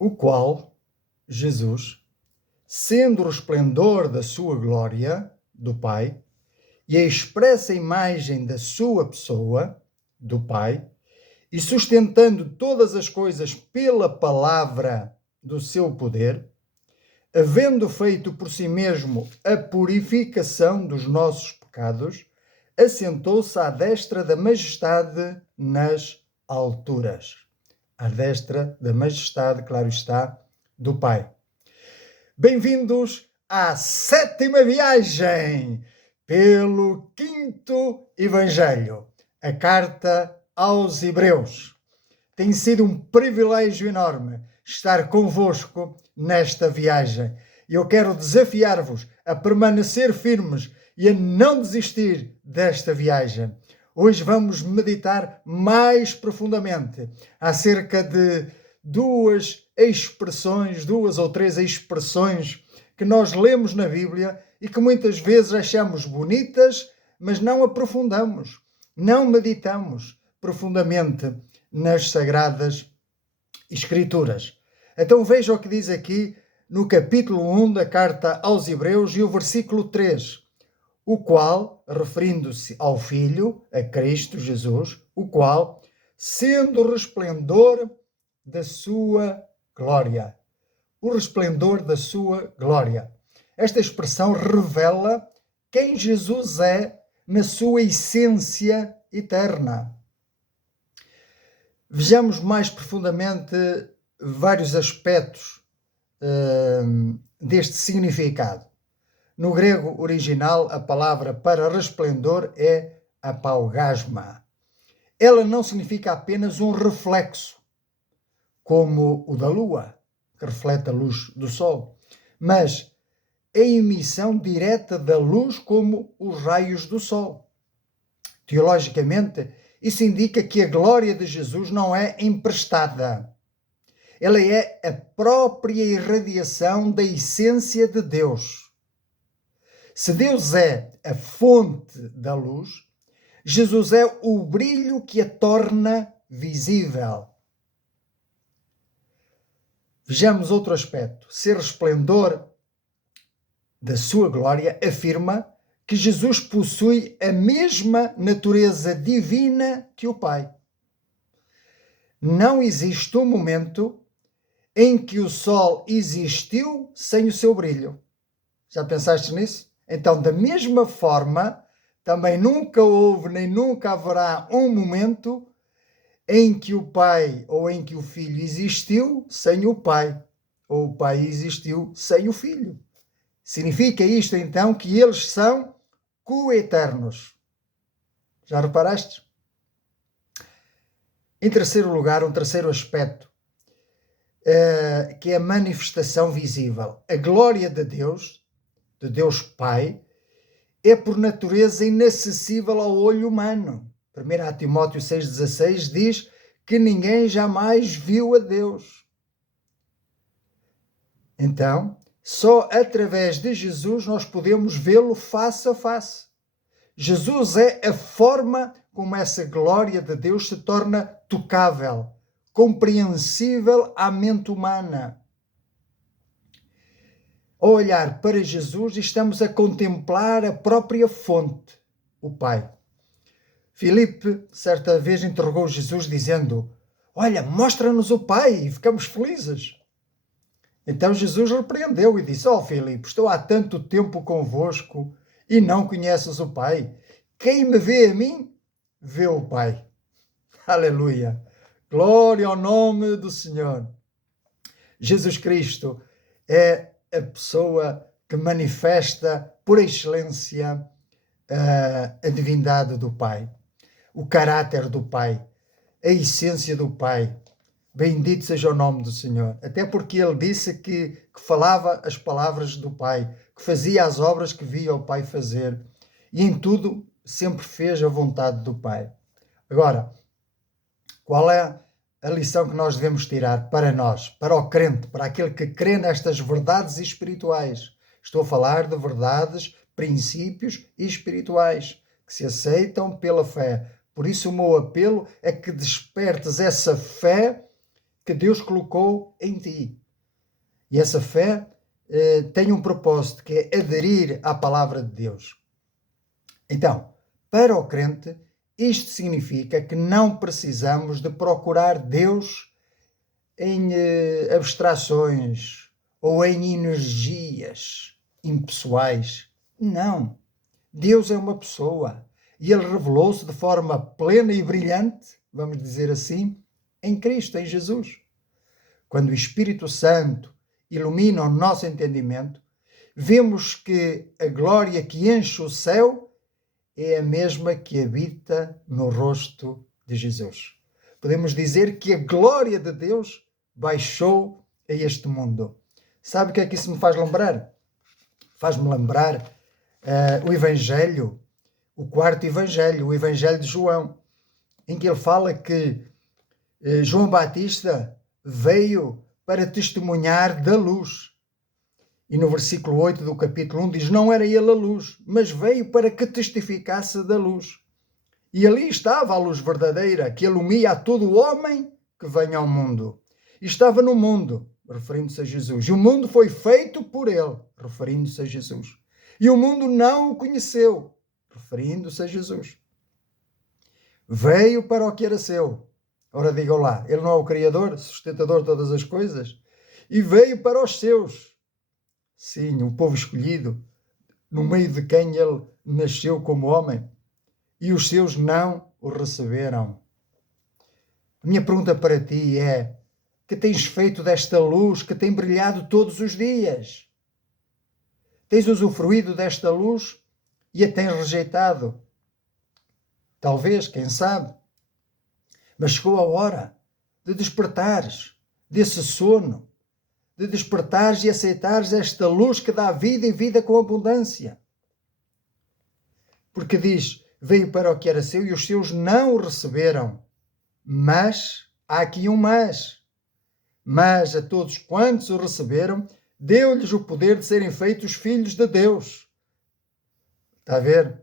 o qual, Jesus, sendo o resplendor da sua glória, do Pai, e a expressa imagem da sua pessoa, do Pai, e sustentando todas as coisas pela palavra do seu poder, havendo feito por si mesmo a purificação dos nossos pecados, assentou-se à destra da majestade nas alturas. À destra da majestade, claro está, do Pai. Bem-vindos à 7ª viagem pelo 5º Evangelho, a carta aos Hebreus. Tem sido um privilégio enorme estar convosco nesta viagem. E eu quero desafiar-vos a permanecer firmes e a não desistir desta viagem. Hoje vamos meditar mais profundamente acerca de duas ou três expressões que nós lemos na Bíblia e que muitas vezes achamos bonitas, mas não aprofundamos, não meditamos profundamente nas Sagradas Escrituras. Então veja o que diz aqui no capítulo 1 da carta aos Hebreus e o versículo 3, o qual, referindo-se ao Filho, a Cristo Jesus, o qual, sendo o resplendor da sua glória. O resplendor da sua glória. Esta expressão revela quem Jesus é na sua essência eterna. Vejamos mais profundamente vários aspectos deste significado. No grego original, a palavra para resplendor é apaugasma. Ela não significa apenas um reflexo, como o da lua, que reflete a luz do sol, mas a emissão direta da luz como os raios do sol. Teologicamente, isso indica que a glória de Jesus não é emprestada. Ela é a própria irradiação da essência de Deus. Se Deus é a fonte da luz, Jesus é o brilho que a torna visível. Vejamos outro aspecto. Ser resplendor da sua glória afirma que Jesus possui a mesma natureza divina que o Pai. Não existe um momento em que o sol existiu sem o seu brilho. Já pensaste nisso? Então, da mesma forma, também nunca houve nem nunca haverá um momento em que o Pai ou em que o Filho existiu sem o Pai, ou o Pai existiu sem o Filho. Significa isto, então, que eles são coeternos. Já reparaste? Em terceiro lugar, um terceiro aspecto, que é a manifestação visível. A glória de Deus Pai, é por natureza inacessível ao olho humano. 1 Timóteo 6,16 diz que ninguém jamais viu a Deus. Então, só através de Jesus nós podemos vê-lo face a face. Jesus é a forma como essa glória de Deus se torna tocável, compreensível à mente humana. Ao olhar para Jesus, estamos a contemplar a própria fonte, o Pai. Filipe, certa vez, interrogou Jesus dizendo: olha, mostra-nos o Pai e ficamos felizes. Então Jesus repreendeu e disse: Filipe, estou há tanto tempo convosco e não conheces o Pai. Quem me vê a mim, vê o Pai. Aleluia! Glória ao nome do Senhor. Jesus Cristo é a pessoa que manifesta por excelência a divindade do Pai, o caráter do Pai, a essência do Pai. Bendito seja o nome do Senhor. Até porque ele disse que falava as palavras do Pai, que fazia as obras que via o Pai fazer e em tudo sempre fez a vontade do Pai. Agora, qual é a lição que nós devemos tirar para nós, para o crente, para aquele que crê nestas verdades espirituais? Estou a falar de verdades, princípios espirituais que se aceitam pela fé. Por isso o meu apelo é que despertes essa fé que Deus colocou em ti. E essa fé tem um propósito, que é aderir à palavra de Deus. Então, para o crente, isto significa que não precisamos de procurar Deus em abstrações ou em energias impessoais. Não. Deus é uma pessoa e ele revelou-se de forma plena e brilhante, vamos dizer assim, em Cristo, em Jesus. Quando o Espírito Santo ilumina o nosso entendimento, vemos que a glória que enche o céu é a mesma que habita no rosto de Jesus. Podemos dizer que a glória de Deus baixou a este mundo. Sabe o que é que isso me faz lembrar? Faz-me lembrar o Evangelho, o quarto Evangelho, o Evangelho de João, em que ele fala que João Batista veio para testemunhar da luz. E no versículo 8 do capítulo 1 diz: não era ele a luz, mas veio para que testificasse da luz. E ali estava a luz verdadeira, que ilumina a todo homem que vem ao mundo. E estava no mundo, referindo-se a Jesus. E o mundo foi feito por ele, referindo-se a Jesus. E o mundo não o conheceu, referindo-se a Jesus. Veio para o que era seu. Ora, digam lá, ele não é o Criador, sustentador de todas as coisas? E veio para os seus. Sim, o povo escolhido, no meio de quem ele nasceu como homem. E os seus não o receberam. A minha pergunta para ti é: que tens feito desta luz que tem brilhado todos os dias? Tens usufruído desta luz e a tens rejeitado? Talvez, quem sabe. Mas chegou a hora de despertares desse sono, de despertares e aceitares esta luz que dá vida e vida com abundância. Porque diz: veio para o que era seu e os seus não o receberam. Mas, há aqui um mas. Mas a todos quantos o receberam, deu-lhes o poder de serem feitos filhos de Deus. Está a ver?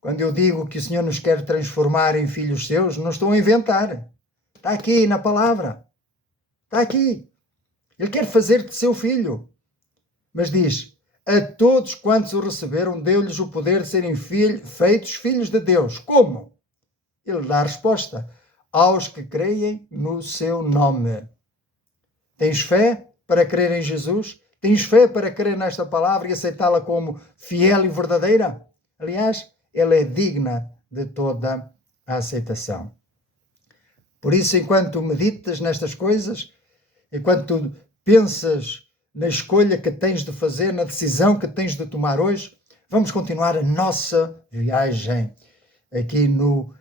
Quando eu digo que o Senhor nos quer transformar em filhos seus, não estou a inventar. Está aqui na palavra. Está aqui. Ele quer fazer-te seu filho. Mas diz: a todos quantos o receberam, deu-lhes o poder de serem feitos filhos de Deus. Como? Ele dá a resposta: aos que creem no seu nome. Tens fé para crer em Jesus? Tens fé para crer nesta palavra e aceitá-la como fiel e verdadeira? Aliás, ela é digna de toda a aceitação. Por isso, enquanto meditas nestas coisas, enquanto pensas na escolha que tens de fazer, na decisão que tens de tomar hoje, vamos continuar a nossa viagem aqui no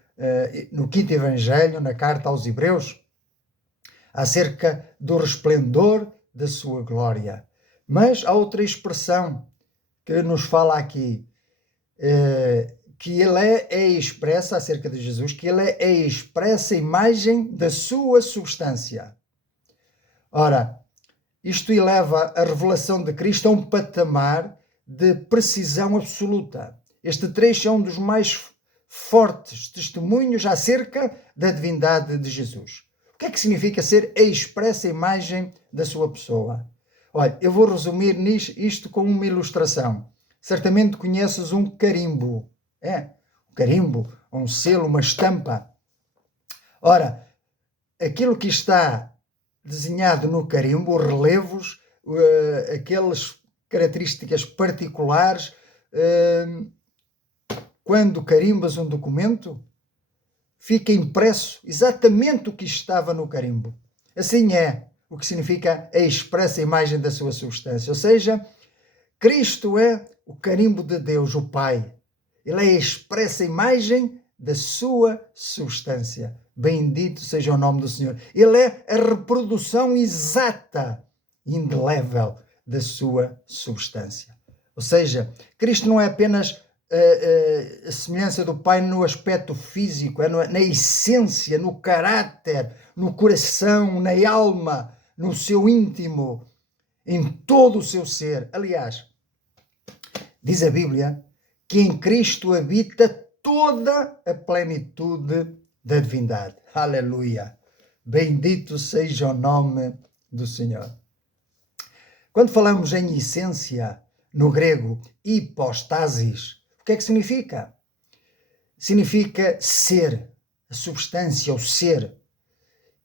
quinto Evangelho, na carta aos Hebreus, acerca do resplendor da sua glória. Mas há outra expressão que nos fala aqui, que ele é expressa acerca de Jesus, que ele é a expressa imagem da sua substância. Ora, isto eleva a revelação de Cristo a um patamar de precisão absoluta. Este trecho é um dos mais fortes testemunhos acerca da divindade de Jesus. O que é que significa ser a expressa imagem da sua pessoa? Olha, eu vou resumir isto com uma ilustração. Certamente conheces um carimbo. Um carimbo, um selo, uma estampa. Ora, aquilo que está desenhado no carimbo, os relevos, aquelas características particulares, quando carimbas um documento, fica impresso exatamente o que estava no carimbo. Assim é o que significa a expressa imagem da sua substância. Ou seja, Cristo é o carimbo de Deus, o Pai. Ele é a expressa imagem da sua substância. Bendito seja o nome do Senhor. Ele é a reprodução exata, indelével da sua substância. Ou seja, Cristo não é apenas a semelhança do Pai no aspecto físico, é na essência, no caráter, no coração, na alma, no seu íntimo, em todo o seu ser. Aliás, diz a Bíblia que em Cristo habita toda a plenitude da divindade. Aleluia! Bendito seja o nome do Senhor. Quando falamos em essência, no grego, hipostasis, o que é que significa? Significa ser, a substância, o ser.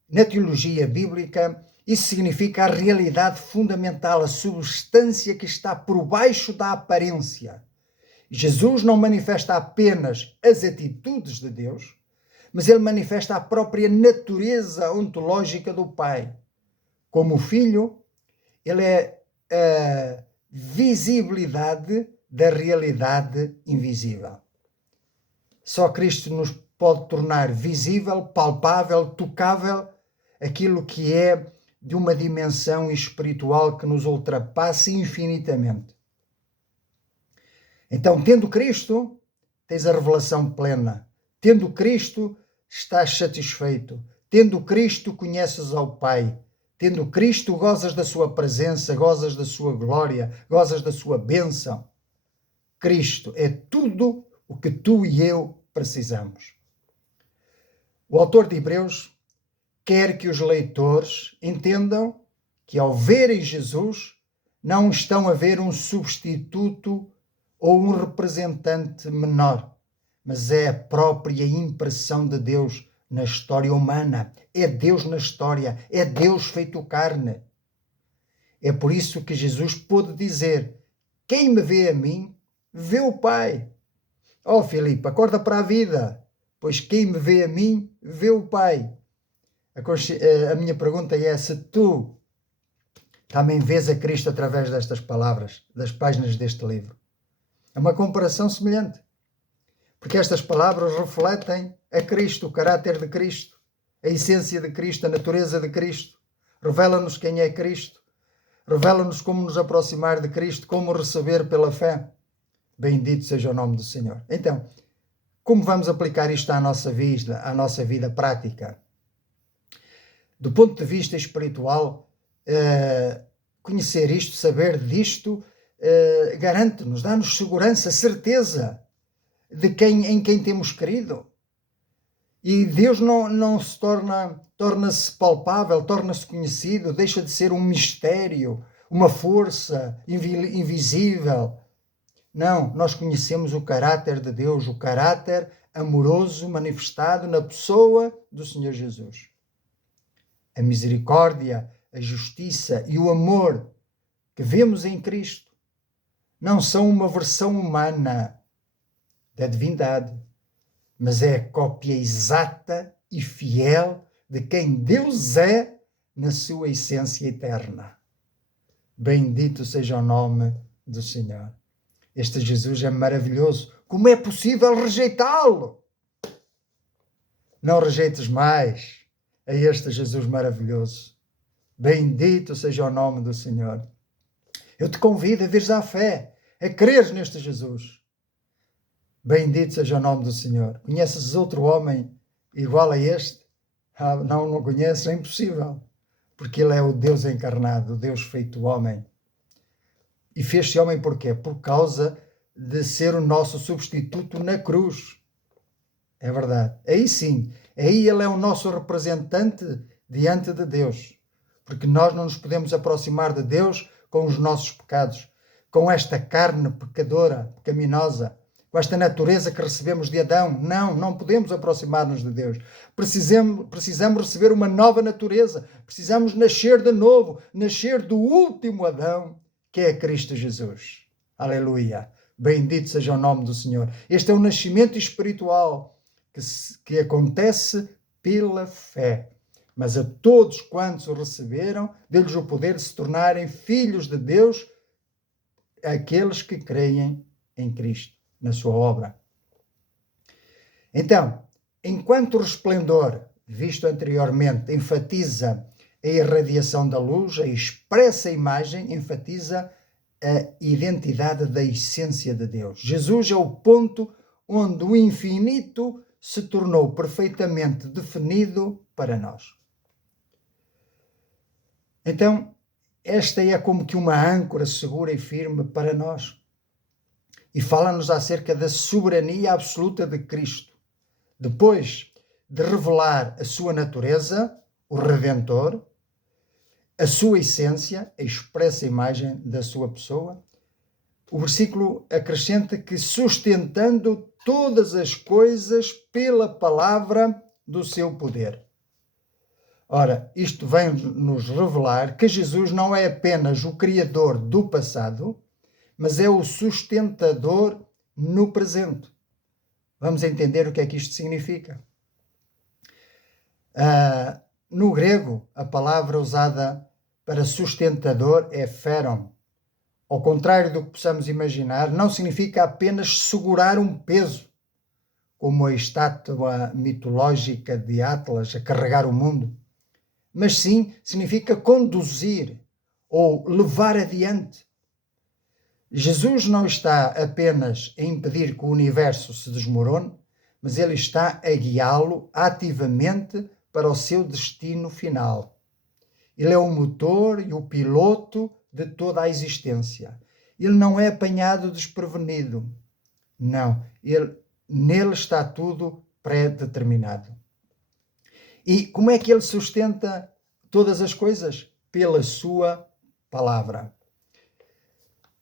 Na teologia bíblica, isso significa a realidade fundamental, a substância que está por baixo da aparência. Jesus não manifesta apenas as atitudes de Deus, mas ele manifesta a própria natureza ontológica do Pai. Como o Filho, ele é a visibilidade da realidade invisível. Só Cristo nos pode tornar visível, palpável, tocável, aquilo que é de uma dimensão espiritual que nos ultrapassa infinitamente. Então, tendo Cristo, tens a revelação plena. Tendo Cristo, estás satisfeito. Tendo Cristo, conheces ao Pai. Tendo Cristo, gozas da sua presença, gozas da sua glória, gozas da sua bênção. Cristo é tudo o que tu e eu precisamos. O autor de Hebreus quer que os leitores entendam que, ao verem Jesus, não estão a ver um substituto ou um representante menor, mas é a própria impressão de Deus na história humana. É Deus na história, é Deus feito carne. É por isso que Jesus pôde dizer: quem me vê a mim, vê o Pai. Oh, Filipe, acorda para a vida, pois quem me vê a mim, vê o Pai. A minha pergunta é se tu também vês a Cristo através destas palavras, das páginas deste livro. É uma comparação semelhante, porque estas palavras refletem a Cristo, o caráter de Cristo, a essência de Cristo, a natureza de Cristo. Revela-nos quem é Cristo, revela-nos como nos aproximar de Cristo, como receber pela fé. Bendito seja o nome do Senhor. Então, como vamos aplicar isto à nossa vida prática? Do ponto de vista espiritual, conhecer isto, saber disto, garante-nos, dá-nos segurança, certeza de em quem temos crido. E Deus não se torna-se palpável, torna-se conhecido, deixa de ser um mistério, uma força invisível. Não, nós conhecemos o caráter de Deus, o caráter amoroso manifestado na pessoa do Senhor Jesus. A misericórdia, a justiça e o amor que vemos em Cristo não são uma versão humana da divindade, mas é a cópia exata e fiel de quem Deus é na sua essência eterna. Bendito seja o nome do Senhor. Este Jesus é maravilhoso. Como é possível rejeitá-lo? Não rejeites mais a este Jesus maravilhoso. Bendito seja o nome do Senhor. Eu te convido a vires à fé, a creres neste Jesus. Bendito seja o nome do Senhor. Conheces outro homem igual a este? Não conheces, é impossível. Porque ele é o Deus encarnado, o Deus feito homem. E fez-se homem por quê? Por causa de ser o nosso substituto na cruz. É verdade. Aí sim, aí ele é o nosso representante diante de Deus. Porque nós não nos podemos aproximar de Deus com os nossos pecados, com esta carne pecadora, pecaminosa, com esta natureza que recebemos de Adão. Não podemos aproximar-nos de Deus. Precisamos receber uma nova natureza. Precisamos nascer de novo, nascer do último Adão, que é Cristo Jesus. Aleluia. Bendito seja o nome do Senhor. Este é o nascimento espiritual que acontece pela fé. Mas a todos quantos o receberam, deu-lhes o poder de se tornarem filhos de Deus, aqueles que creem em Cristo, na sua obra. Então, enquanto o resplendor, visto anteriormente, enfatiza a irradiação da luz, a expressa imagem enfatiza a identidade da essência de Deus. Jesus é o ponto onde o infinito se tornou perfeitamente definido para nós. Então, esta é como que uma âncora segura e firme para nós. E fala-nos acerca da soberania absoluta de Cristo. Depois de revelar a sua natureza, o Redentor, a sua essência, a expressa imagem da sua pessoa. O versículo acrescenta que sustentando todas as coisas pela palavra do seu poder. Ora, isto vem nos revelar que Jesus não é apenas o Criador do passado, mas é o sustentador no presente. Vamos entender o que é que isto significa. No grego, a palavra usada para sustentador é pheron. Ao contrário do que possamos imaginar, não significa apenas segurar um peso, como a estátua mitológica de Atlas a carregar o mundo, mas sim significa conduzir ou levar adiante. Jesus não está apenas a impedir que o universo se desmorone, mas ele está a guiá-lo ativamente para o seu destino final. Ele é o motor e o piloto de toda a existência. Ele não é apanhado desprevenido. Não, nele está tudo pré-determinado. E como é que ele sustenta todas as coisas? Pela sua palavra.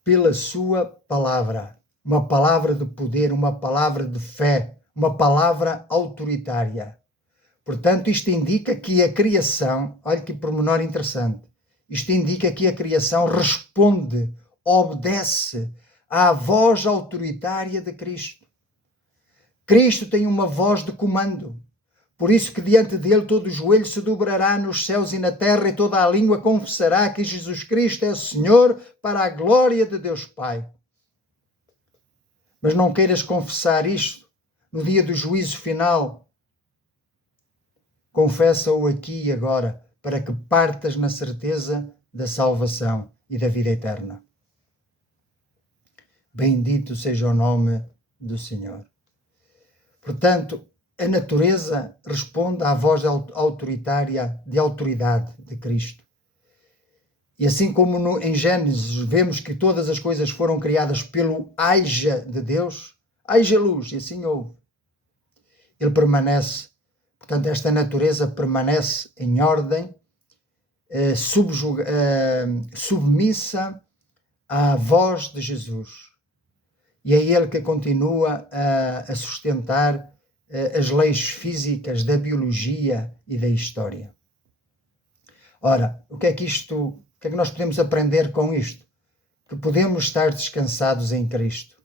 Pela sua palavra. Uma palavra de poder, uma palavra de fé, uma palavra autoritária. Portanto, isto indica que a criação, olha que pormenor interessante, isto indica que a criação responde, obedece à voz autoritária de Cristo. Cristo tem uma voz de comando. Por isso que diante dele todo o joelho se dobrará nos céus e na terra e toda a língua confessará que Jesus Cristo é Senhor para a glória de Deus Pai. Mas não queiras confessar isto no dia do juízo final. Confessa-o aqui e agora, para que partas na certeza da salvação e da vida eterna. Bendito seja o nome do Senhor. Portanto, a natureza responde à voz autoritária de autoridade de Cristo. E assim como em Gênesis vemos que todas as coisas foram criadas pelo haja de Deus, haja luz, e assim houve. Ele permanece. Portanto, esta natureza permanece em ordem, submissa à voz de Jesus. E é ele que continua a sustentar as leis físicas da biologia e da história. Ora, o que é que nós podemos aprender com isto? Que podemos estar descansados em Cristo.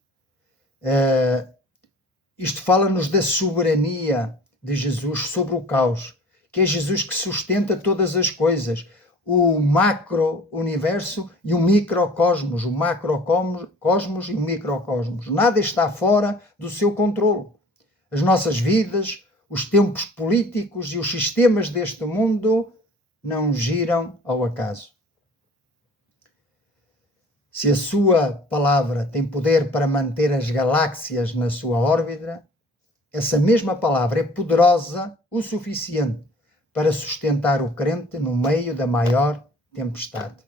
Isto fala-nos da soberania de Jesus sobre o caos, que é Jesus que sustenta todas as coisas, o macro-universo e o microcosmos, o macrocosmos e o microcosmos. Nada está fora do seu controle. As nossas vidas, os tempos políticos e os sistemas deste mundo não giram ao acaso. Se a sua palavra tem poder para manter as galáxias na sua órbita, essa mesma palavra é poderosa o suficiente para sustentar o crente no meio da maior tempestade.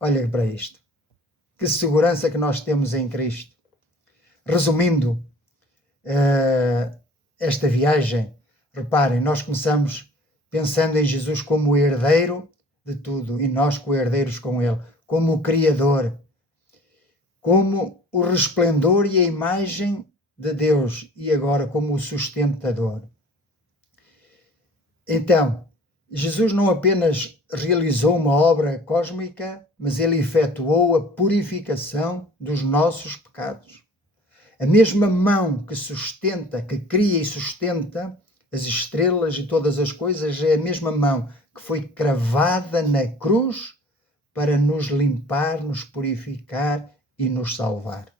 Olha para isto. Que segurança que nós temos em Cristo. Resumindo esta viagem, reparem, nós começamos pensando em Jesus como o herdeiro de tudo e nós co-herdeiros com ele, como o Criador, como o resplendor e a imagem de Deus e agora como o sustentador. Então, Jesus não apenas realizou uma obra cósmica, mas ele efetuou a purificação dos nossos pecados. A mesma mão que sustenta, que cria e sustenta as estrelas e todas as coisas, é a mesma mão que foi cravada na cruz para nos limpar, nos purificar e nos salvar.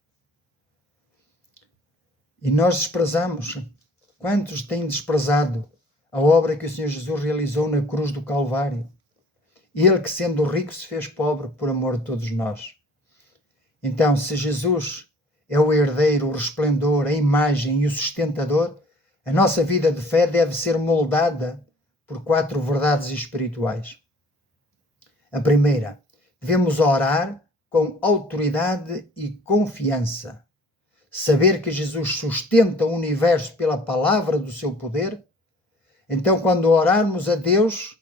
E nós desprezamos. Quantos têm desprezado a obra que o Senhor Jesus realizou na cruz do Calvário? Ele que, sendo rico, se fez pobre por amor de todos nós. Então, se Jesus é o herdeiro, o resplendor, a imagem e o sustentador, a nossa vida de fé deve ser moldada por 4 verdades espirituais. A primeira, devemos orar com autoridade e confiança. Saber que Jesus sustenta o universo pela palavra do seu poder Então, quando orarmos a Deus,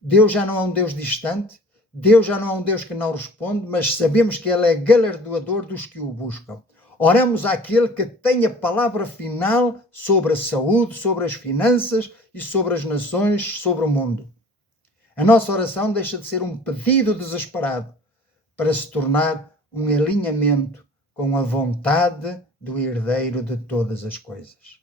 Deus já não é um Deus distante, Deus já não é um Deus que não responde, mas sabemos que Ele é galardoador dos que o buscam. Oramos àquele que tem a palavra final sobre a saúde, sobre as finanças e sobre as nações, sobre o mundo. A nossa oração deixa de ser um pedido desesperado para se tornar um alinhamento com a vontade do herdeiro de todas as coisas.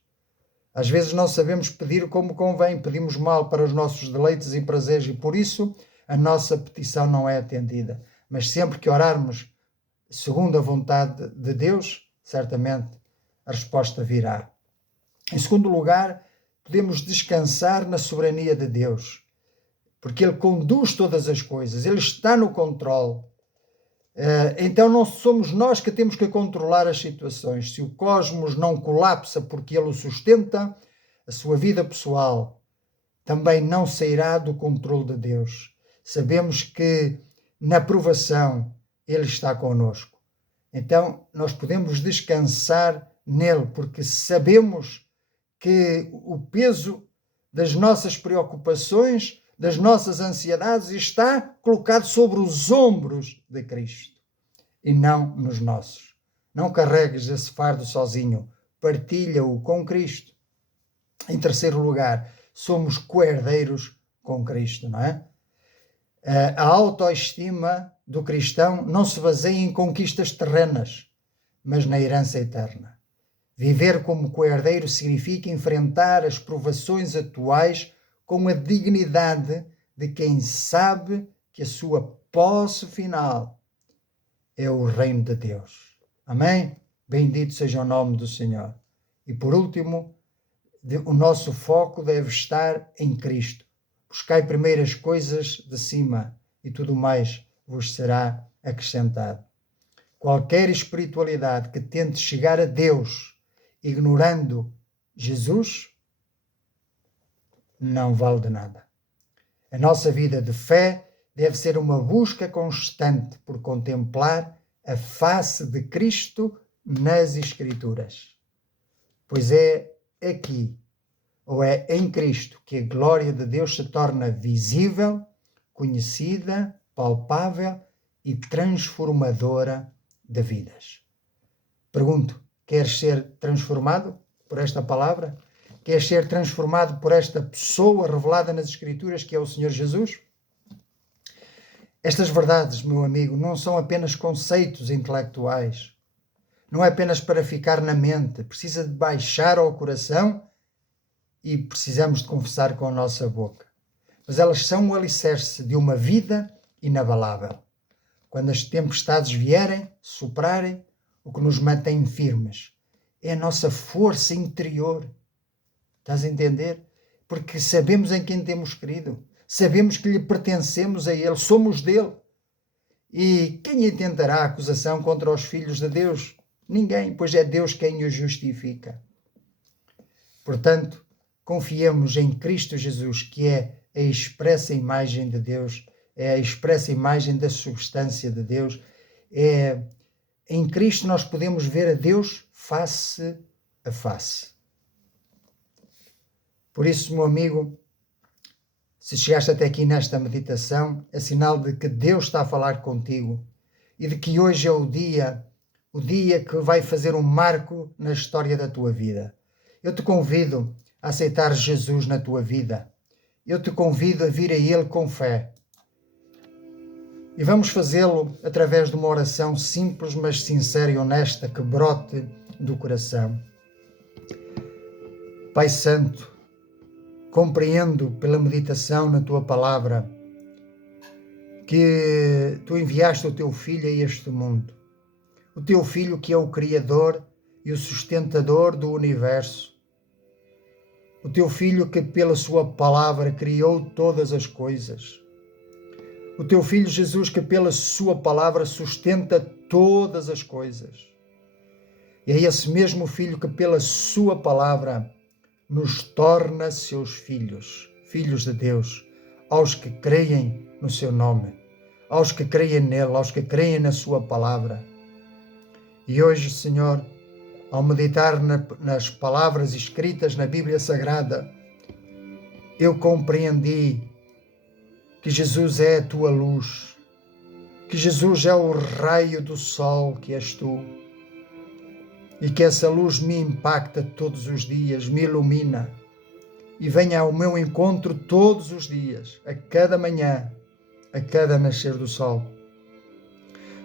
Às vezes não sabemos pedir como convém, pedimos mal para os nossos deleites e prazeres e por isso a nossa petição não é atendida. Mas sempre que orarmos segundo a vontade de Deus, certamente a resposta virá. Em segundo lugar, podemos descansar na soberania de Deus, porque Ele conduz todas as coisas, Ele está no controle. Então não somos nós que temos que controlar as situações. Se o cosmos não colapsa porque ele o sustenta, a sua vida pessoal também não sairá do controle de Deus. Sabemos que na provação Ele está conosco. Então nós podemos descansar nele, porque sabemos que o peso das nossas preocupações, das nossas ansiedades, está colocado sobre os ombros de Cristo e não nos nossos. Não carregues esse fardo sozinho, partilha-o com Cristo. Em terceiro lugar, somos co-herdeiros com Cristo, não é? A autoestima do cristão não se baseia em conquistas terrenas, mas na herança eterna. Viver como co-herdeiro significa enfrentar as provações atuais com a dignidade de quem sabe que a sua posse final é o reino de Deus. Amém? Bendito seja o nome do Senhor. E por último, o nosso foco deve estar em Cristo. Buscai primeiro as coisas de cima e tudo mais vos será acrescentado. Qualquer espiritualidade que tente chegar a Deus ignorando Jesus não vale de nada. A nossa vida de fé deve ser uma busca constante por contemplar a face de Cristo nas Escrituras. Pois é aqui, ou é em Cristo, que a glória de Deus se torna visível, conhecida, palpável e transformadora de vidas. Pergunto, queres ser transformado por esta palavra? Queres ser transformado por esta pessoa revelada nas Escrituras, que é o Senhor Jesus? Estas verdades, meu amigo, não são apenas conceitos intelectuais. Não é apenas para ficar na mente. Precisa de baixar ao coração e precisamos de confessar com a nossa boca. Mas elas são o alicerce de uma vida inabalável. Quando as tempestades vierem, soprarem, o que nos mantém firmes é a nossa força interior. Estás a entender? Porque sabemos em quem temos crido. Sabemos que lhe pertencemos a Ele, somos dele. E quem intentará acusação contra os filhos de Deus? Ninguém, pois é Deus quem os justifica. Portanto, confiemos em Cristo Jesus, que é a expressa imagem de Deus, é a expressa imagem da substância de Deus. Em Cristo nós podemos ver a Deus face a face. Por isso, meu amigo, se chegaste até aqui nesta meditação, é sinal de que Deus está a falar contigo e de que hoje é o dia que vai fazer um marco na história da tua vida. Eu te convido a aceitar Jesus na tua vida. Eu te convido a vir a Ele com fé. E vamos fazê-lo através de uma oração simples, mas sincera e honesta, que brote do coração. Pai Santo, compreendo pela meditação na tua palavra que tu enviaste o teu Filho a este mundo. O teu Filho que é o Criador e o sustentador do universo. O teu Filho que pela sua palavra criou todas as coisas. O teu Filho Jesus que pela sua palavra sustenta todas as coisas. E é esse mesmo Filho que pela sua palavra nos torna seus filhos, filhos de Deus, aos que creem no seu nome, aos que creem nele, aos que creem na sua palavra. E hoje, Senhor, ao meditar nas palavras escritas na Bíblia Sagrada, eu compreendi que Jesus é a tua luz, que Jesus é o raio do sol que és tu, e que essa luz me impacta todos os dias, me ilumina e venha ao meu encontro todos os dias, a cada manhã, a cada nascer do sol.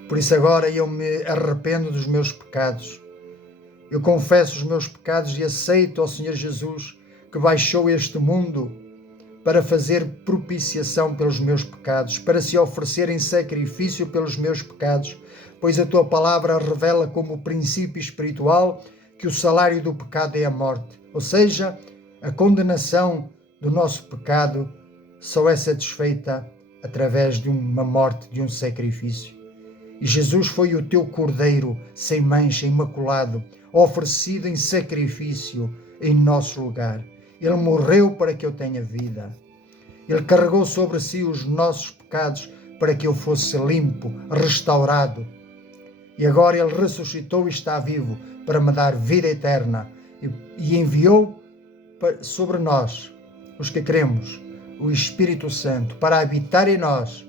Por isso agora eu me arrependo dos meus pecados. Eu confesso os meus pecados e aceito ao Senhor Jesus que baixou este mundo para fazer propiciação pelos meus pecados, para se oferecer em sacrifício pelos meus pecados, pois a tua palavra revela como princípio espiritual que o salário do pecado é a morte, ou seja, a condenação do nosso pecado só é satisfeita através de uma morte, de um sacrifício. E Jesus foi o teu cordeiro sem mancha, imaculado, oferecido em sacrifício em nosso lugar. Ele morreu para que eu tenha vida. Ele carregou sobre si os nossos pecados para que eu fosse limpo, restaurado. E agora ele ressuscitou e está vivo para me dar vida eterna e enviou sobre nós, os que cremos, o Espírito Santo para habitar em nós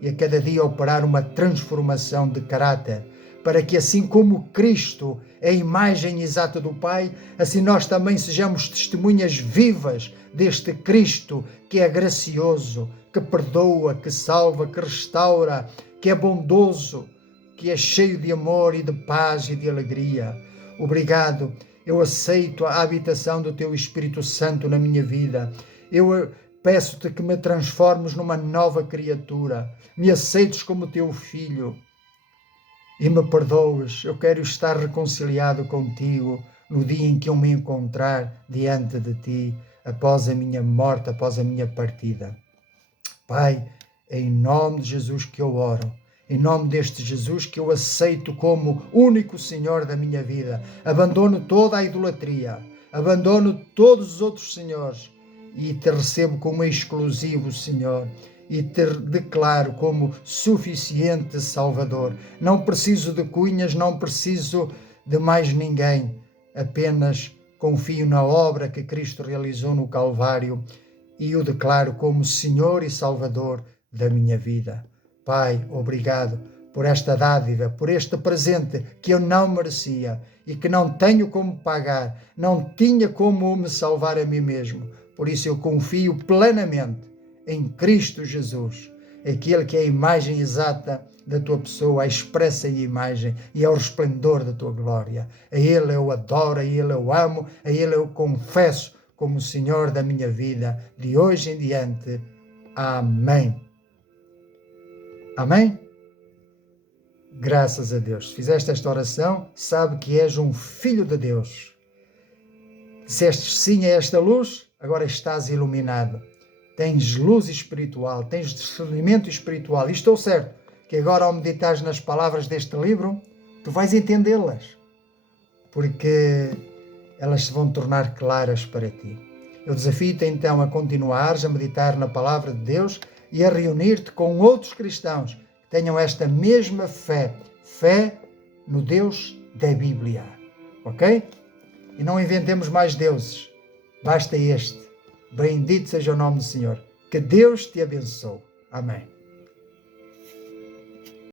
e a cada dia operar uma transformação de caráter, para que assim como Cristo é a imagem exata do Pai, assim nós também sejamos testemunhas vivas deste Cristo que é gracioso, que perdoa, que salva, que restaura, que é bondoso, que é cheio de amor e de paz e de alegria. Obrigado, eu aceito a habitação do Teu Espírito Santo na minha vida. Eu peço-te que me transformes numa nova criatura, me aceites como Teu Filho e me perdoes. Eu quero estar reconciliado contigo no dia em que eu me encontrar diante de Ti, após a minha morte, após a minha partida. Pai, é em nome de Jesus que eu oro. Em nome deste Jesus que eu aceito como único Senhor da minha vida. Abandono toda a idolatria, abandono todos os outros senhores e te recebo como exclusivo Senhor e te declaro como suficiente Salvador. Não preciso de cunhas, não preciso de mais ninguém, apenas confio na obra que Cristo realizou no Calvário e o declaro como Senhor e Salvador da minha vida. Pai, obrigado por esta dádiva, por este presente que eu não merecia e que não tenho como pagar, não tinha como me salvar a mim mesmo. Por isso eu confio plenamente em Cristo Jesus, aquele que é a imagem exata da tua pessoa, a expressa imagem e é o resplendor da tua glória. A Ele eu adoro, a Ele eu amo, a Ele eu confesso como o Senhor da minha vida, de hoje em diante. Amém. Amém? Graças a Deus. Se fizeste esta oração, sabe que és um filho de Deus. Disseste sim a esta luz, agora estás iluminado. Tens luz espiritual, tens discernimento espiritual. E estou certo que agora ao meditares nas palavras deste livro, tu vais entendê-las, porque elas se vão tornar claras para ti. Eu desafio-te então a continuares a meditar na palavra de Deus e a reunir-te com outros cristãos que tenham esta mesma fé no Deus da Bíblia, ok? E não inventemos mais deuses, basta este. Bendito seja o nome do Senhor. Que Deus te abençoe. Amém.